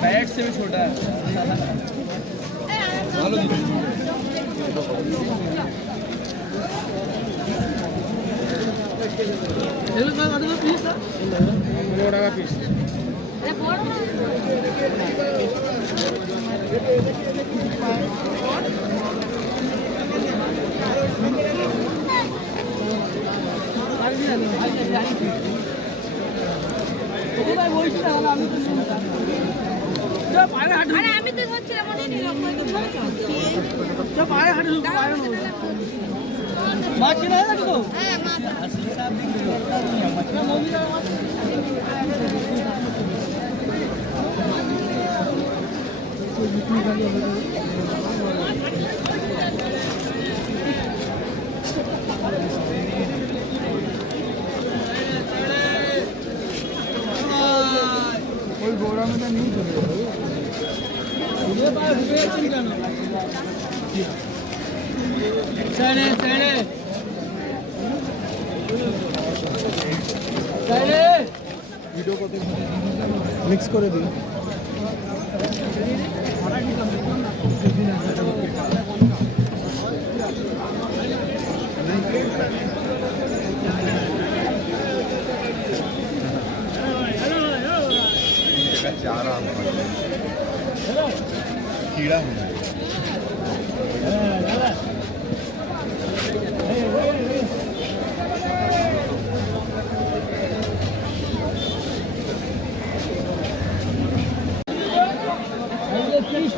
Bag से भी छोटा है। पीस আমি তো হচ্ছিলাম মনে নিলাম माछ नहीं है तो হ্যাঁ মা कोई गोरा में तो नहीं चले ये बार रुपए चल जाना साढ़े साढ़े साढ़े वीडियो को मिक्स করে দিই चार कीड़ा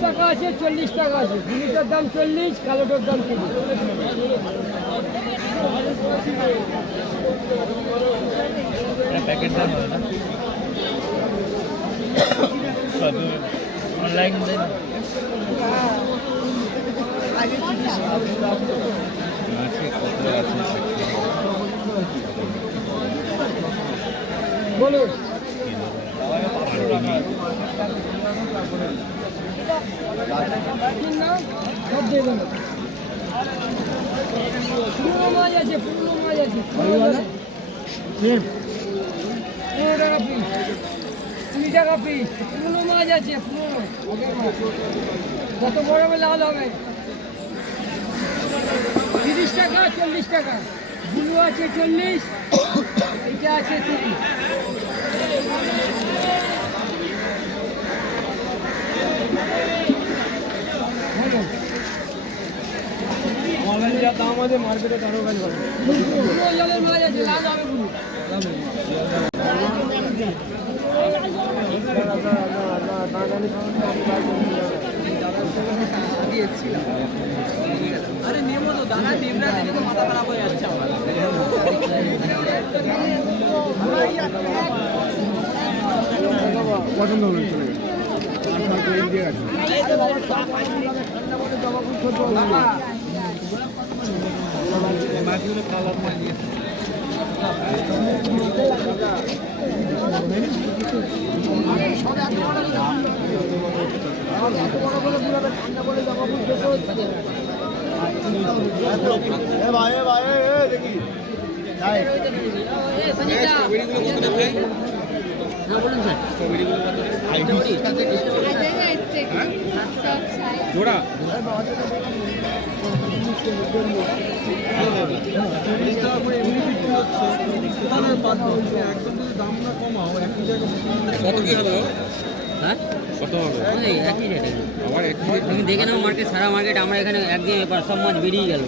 টাকা আছে 40 টাকা আছে জিনিসের দাম 40 কালোটার দাম 30 প্যাকেট দাম হবে না ऑनलाइन में बोलो सब दे देना पूरा माल আছে सिर्फ 20 টাকা পিস পুরো মাছ আছে পুরো কত বড় লাল হবে 30 টাকা 40 টাকা ব্লু আছে 40 এটা আছে 30 আমাদের যা দাম আছে মার্কেটে তারও কাজ করে পুরো লালের মাছ আছে লাল হবে পুরো अरे नेमो तो दाना नेमरा देने को माथा खराब हो जाता है पसंद होने चले जोड़ा তুমি দেখে নাও মার্কেট সারা মার্কেট আমরা এখানে একদিন এবার সব মাছ বেরিয়ে গেল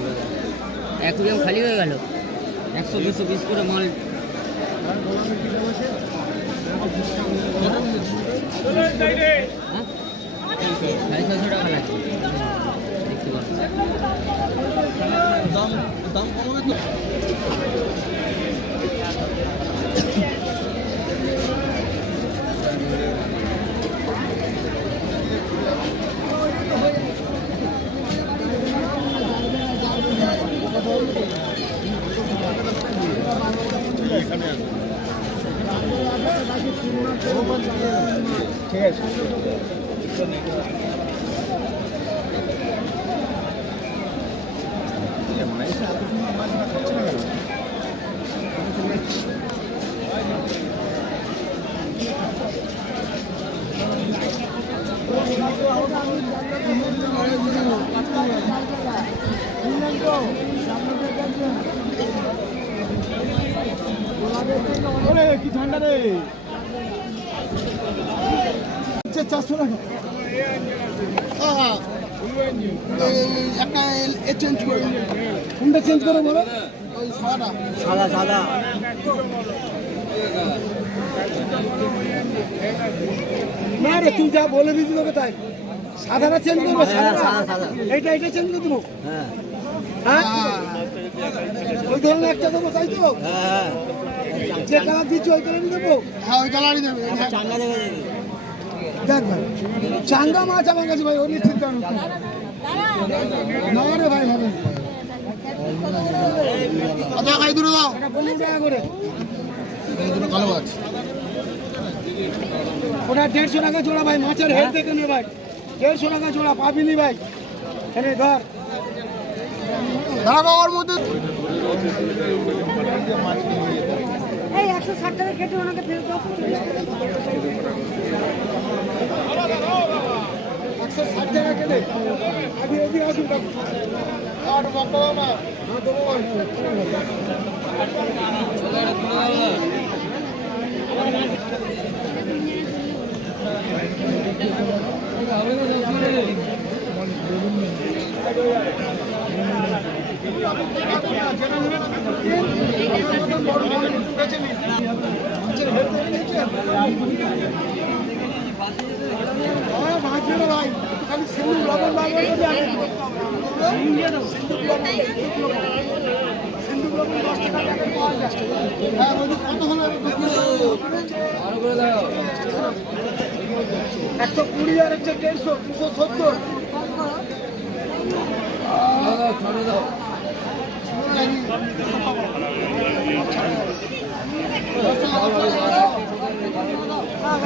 অ্যাকুরিয়াম খালি হয়ে গেল 100-200 পিস করে মাল সাড়ে 600 টাকা লাগবে দেখতে পাচ্ছি দাম কমবে তো ঠিক আছে কি ঠান্ডা রে 400 টাকা একটা চেঞ্জ করে কোনটা চেঞ্জ করে বলো ওই সাদা সাদা না রে তুই যা বলে দিবি তোকে তাই সাদাটা চেঞ্জ করবো এইটা চেঞ্জ করে দেবো হ্যাঁ ওই ধরনের একটা দেবো তাই তো যে কালার দিচ্ছি ওই কালারই দেবো হ্যাঁ ওই কালারই দেবো দেখ ভাই চাঙ্গা মাছ আমার কাছে ভাই ওই চিন্তা না রে ভাই হবে আচ্ছা খাই দূরে দাও 15 টাকা করে ভালো মাছ ওটা 150 টাকা জোড়া ভাই মাছের হেড দেখে নে ভাই 150 টাকা জোড়া পাবিনি ভাই এনে ধর দাঁড়া ওর মধ্যে এই 160 টাকা কেটে ওনাকে ফেরত দাও 160 টাকা কেটে আগে এদিকে আসুন আর বাবা মা ভাই খালি সিন্ধু লবণ সিন্ধু লবণ 10 টাকা পাওয়া যায় হ্যাঁ কত হলো 120 আর 150 270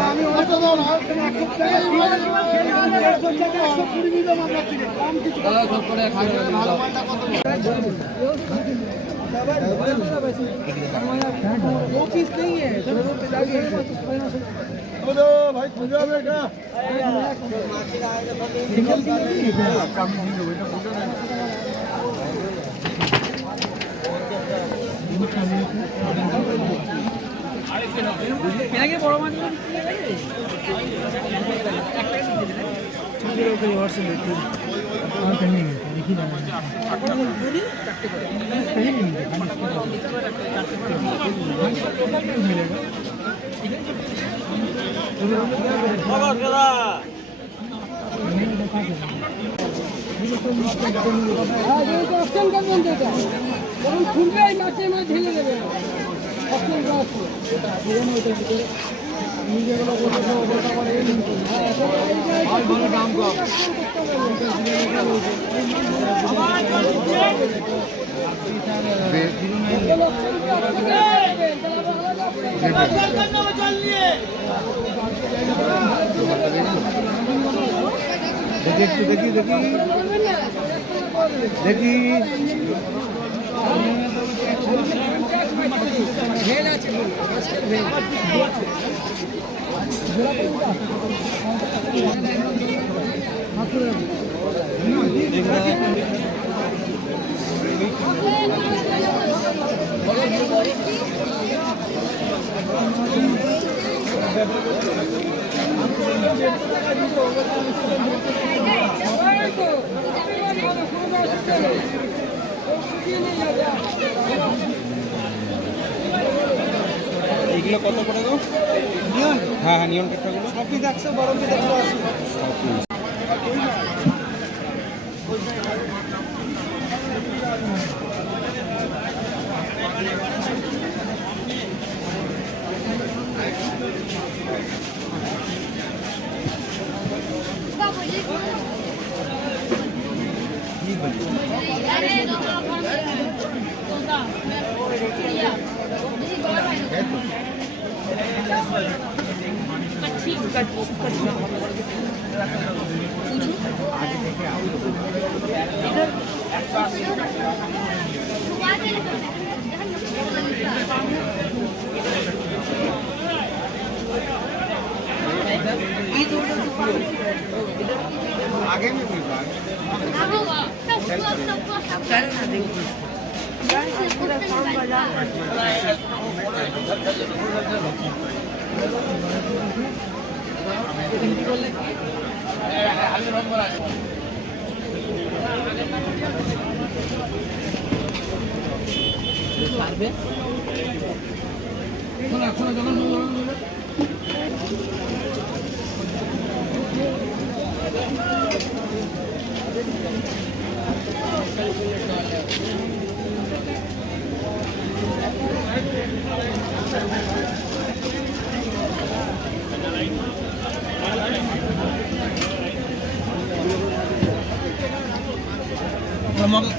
আমি অত দাও না 100 টাকা 150 টাকা 120 নিয়ে দাও আপনার থেকে কম কিছু করে খাই ভালো মালটা কত वो पीस नहीं है तो भाई खुदा बेटा বড় মাছ খুলবে এই মাছের মাছ ঢেলে দেবে দাম কম দেখি ভেল আছে এগুলো কত করে গো নিয়ন হ্যাঁ নিয়ন কাঠগুলো সব পিস 100 বড় পিস आगे में भी पूरा काम बजा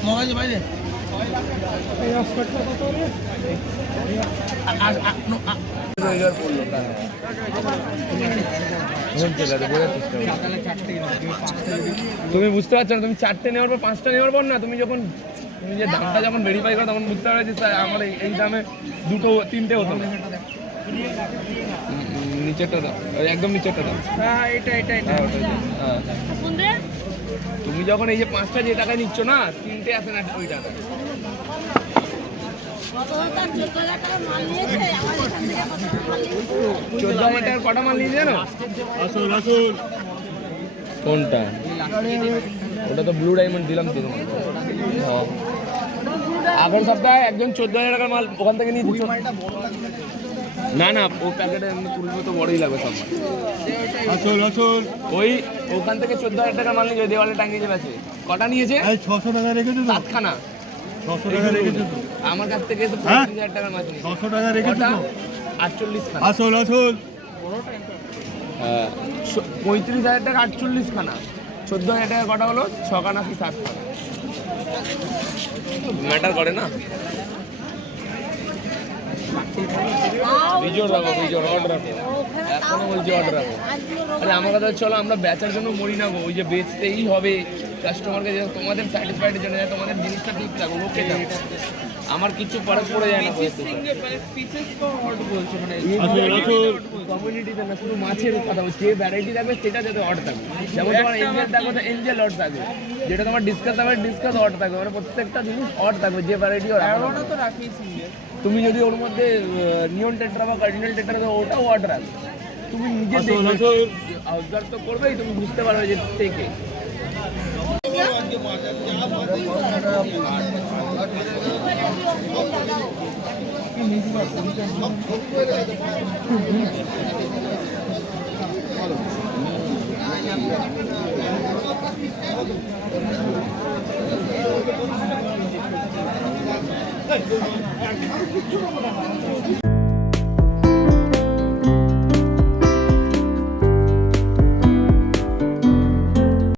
মগাইছে বাইরে তুমি বুঝতে পারছো না, তুমি 4টে নেওয়ার পর 5টা নেওয়ার পর না, তুমি যখন তুমি যে দামটা যখন ভেরিফাই করো তখন বুঝতে পারবে যে স্যার আমার এই দামে 2-3টে হতো না। নিচেরটা দাও, একদম নিচেরটা দাও। হ্যাঁ এটা হ্যাঁ, তুমি যখন এই যে 5টা যে টাকায় নিচ্ছ না, 3টে আসে না ওই টাকা। 14,000 টাকার কটা মাল নিয়েছে জানো? কোনটা? ওটা তো ব্লু ডায়মন্ড দিলাম তো তোমাকে। হ্যাঁ, আগের সপ্তাহে একজন 14,000 টাকার মাল ওখান থেকে নিয়ে দিচ্ছ। না না, ও প্যাকেটে এমনি তুলবে তো বড়ই লাগবে সব মাল। ওই ওখান থেকে 14,000 টাকার মাল নিয়ে দেওয়ালে টাঙিয়ে আছে। কটা নিয়েছে? 600 টাকা রেখেছো তো? 7খানা। 600 টাকা রেখেছো তো? আমার কাছ থেকে এসে 35,000 টাকার মাছ নিয়েছে। 600 টাকা রেখেছো তো? 48 খানা। আসল হ্যাঁ, 35,000 টাকা 48 খানা। 14,000 টাকা কটা হলো? 6 খানা কি 7 খানা? ম্যাটার করে না। বিজোড় রাখো, বিজোড় অর্ডার রাখো, এখনো বলছি অর্ডার রাখো। আরে আমার কথা চলো, আমরা বেচার জন্য মরি না গো, ওই যে বেচতেই হবে কাস্টমারকে, যে তোমাদের স্যাটিসফাইডের জন্য, তোমাদের জিনিসটা ঠিক থাকো, ওকে দাও। আমার কিছু ফরক পড়ে যায় না। কমিউনিটিতে না, শুধু মাছের কথা বলছি, যে ভ্যারাইটি থাকবে সেটা যাতে অর্ড থাকবে। যেমন তোমার এঞ্জেল থাকবে তো এঞ্জেল অর্ড থাকবে, যেটা তোমার ডিসকাস থাকবে ডিসকাস অর্ড থাকবে, মানে প্রত্যেকটা জিনিস অর্ড থাকবে, যে ভ্যারাইটি তো রাখি। তুমি যদি ওর মধ্যে নিয়ন টেট্রা বা কার্ডিনাল টেট্রা তো ওটাও অর্ড রাখবে। তুমি নিজে অবজার্ভ তো করবেই, তুমি বুঝতে পারবে যে থেকে আসল